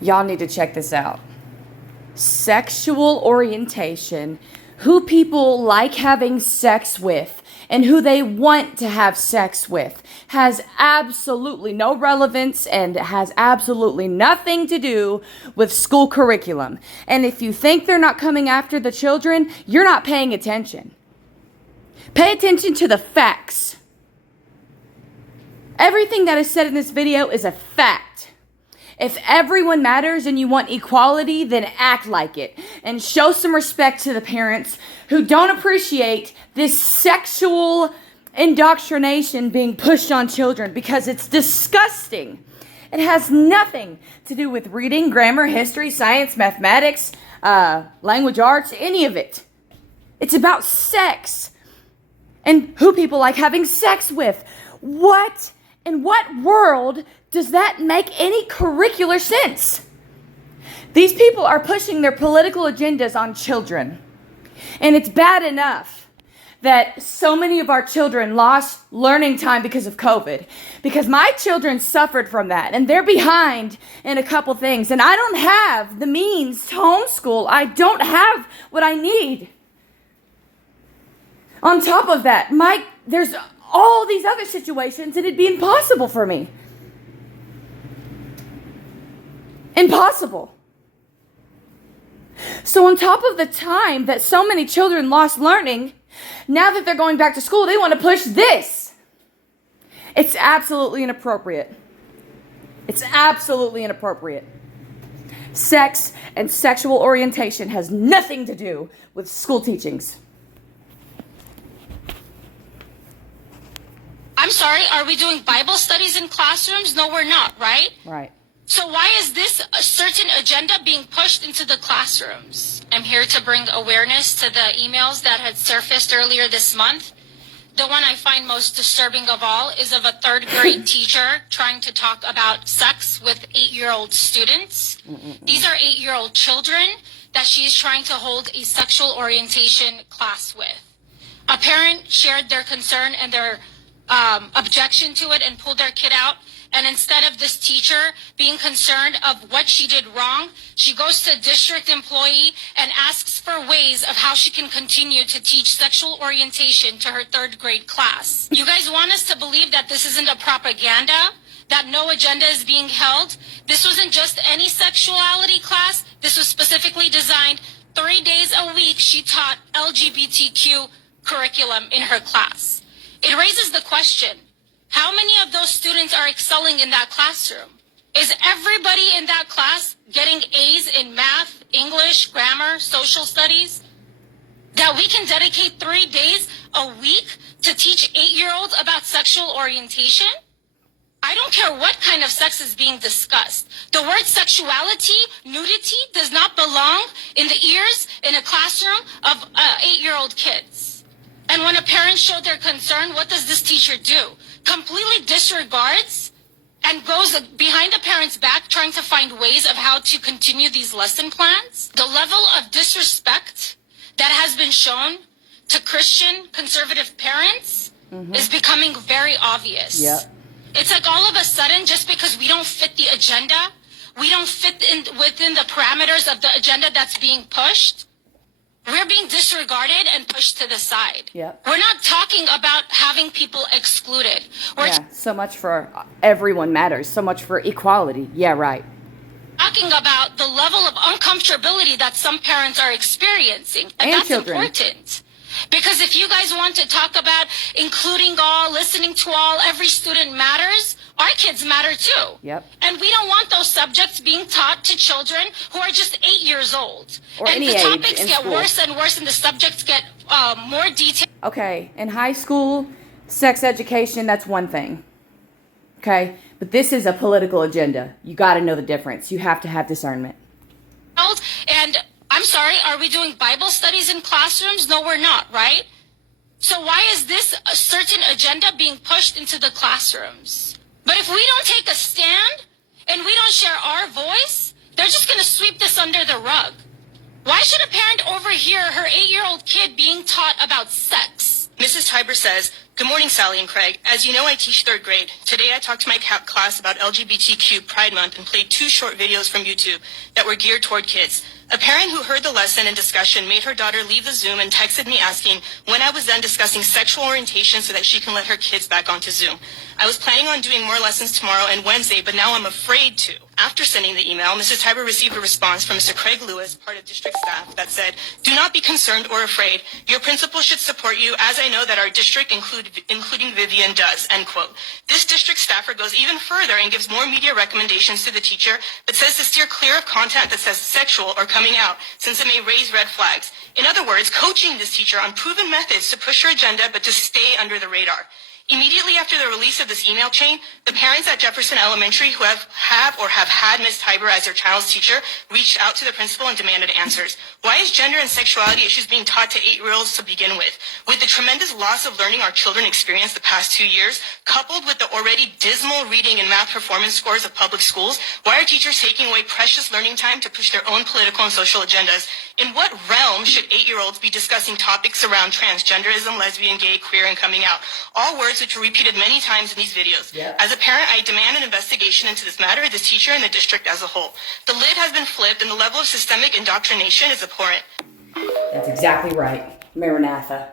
Y'all need to check this out. Sexual orientation, who people like having sex with, and who they want to have sex with, has absolutely no relevance and has absolutely nothing to do with school curriculum. And if you think they're not coming after the children, you're not paying attention. Pay attention to the facts. Everything that is said in this video is a fact. If everyone matters and you want equality, then act like it and show some respect to the parents who don't appreciate this sexual indoctrination being pushed on children, because it's disgusting. It has nothing to do with reading, grammar, history, science, mathematics, language arts, any of it. It's about sex and who people like having sex with. What in what world does that make any curricular sense? These people are pushing their political agendas on children. And it's bad enough that so many of our children lost learning time because of COVID. Because my children suffered from that. And they're behind in a couple things. And I don't have the means to homeschool. I don't have what I need. On top of that, there's all these other situations, and it'd be impossible for me. Impossible. So on top of the time that so many children lost learning, now that they're going back to school, they want to push this. It's absolutely inappropriate. It's absolutely inappropriate. Sex and sexual orientation has nothing to do with school teachings. I'm sorry, are we doing Bible studies in classrooms? No, we're not, right? Right. So why is this a certain agenda being pushed into the classrooms? I'm here to bring awareness to the emails that had surfaced earlier this month. The one I find most disturbing of all is of a third grade teacher trying to talk about sex with 8-year-old students. These are 8-year-old children that she is trying to hold a sexual orientation class with. A parent shared their concern and their objection to it and pulled their kid out. And instead of this teacher being concerned of what she did wrong, she goes to a district employee and asks for ways of how she can continue to teach sexual orientation to her third grade class. You guys want us to believe that this isn't a propaganda, that no agenda is being held? This wasn't just any sexuality class. This was specifically designed 3 days a week. She taught LGBTQ curriculum in her class. It raises the question, how many of those students are excelling in that classroom? Is everybody in that class getting A's in math, English, grammar, social studies? That we can dedicate 3 days a week to teach 8-year-olds about sexual orientation? I don't care what kind of sex is being discussed. The word sexuality, nudity, does not belong in the ears in a classroom of 8-year-old kids. And when a parent showed their concern, what does this teacher do? Completely disregards and goes behind the parent's back trying to find ways of how to continue these lesson plans. The level of disrespect that has been shown to Christian conservative parents is becoming very obvious. Yep. It's like all of a sudden, just because we don't fit the agenda, we don't fit within the parameters of the agenda that's being pushed, we're being disregarded and pushed to the side. Yep. We're not talking about having people excluded. So much for everyone matters. So much for equality. Yeah, right. Talking about the level of uncomfortability that some parents are experiencing. And that's children. important. Because if you guys want to talk about including all, listening to all, every student matters, our kids matter too. Yep. And we don't want those subjects being taught to children who are just 8 years old. Or and any the age topics in get school. worse and worse and the subjects get more detailed. Okay, in high school, sex education, that's one thing. Okay? But this is a political agenda. You got to know the difference. You have to have discernment. And I'm sorry, are we doing Bible studies in classrooms? No, we're not, right? So why is this a certain agenda being pushed into the classrooms? But if we don't take a stand and we don't share our voice, they're just going to sweep this under the rug. Why should a parent overhear her 8-year-old kid being taught about sex? Mrs. Tiber says Good morning, Sally and Craig. As you know, I teach third grade. Today I talked to my class about LGBTQ Pride Month and played 2 short videos from YouTube that were geared toward kids. A parent who heard the lesson and discussion made her daughter leave the Zoom and texted me asking when I was done discussing sexual orientation so that she can let her kids back onto Zoom. I was planning on doing more lessons tomorrow and Wednesday, but now I'm afraid to. After sending the email, Mrs. Tiber received a response from Mr. Craig Lewis, part of district staff, that said, "Do not be concerned or afraid. Your principal should support you, as I know that our district, including Vivian, does," end quote. This district staffer goes even further and gives more media recommendations to the teacher, but says to steer clear of content that says sexual or coming out, since it may raise red flags. In other words, coaching this teacher on proven methods to push her agenda, but to stay under the radar. Immediately after the release of this email chain, the parents at Jefferson Elementary who have had Ms. Tiber as their child's teacher reached out to the principal and demanded answers. Why is gender and sexuality issues being taught to 8-year-olds to begin with? With the tremendous loss of learning our children experienced the past 2 years, coupled with the already dismal reading and math performance scores of public schools, why are teachers taking away precious learning time to push their own political and social agendas? In what realm should 8-year-olds be discussing topics around transgenderism, lesbian, gay, queer, and coming out? All words which were repeated many times in these videos. Yeah. As a parent, I demand an investigation into this matter, this teacher, and the district as a whole. The lid has been flipped, and the level of systemic indoctrination is abhorrent. That's exactly right. Maranatha.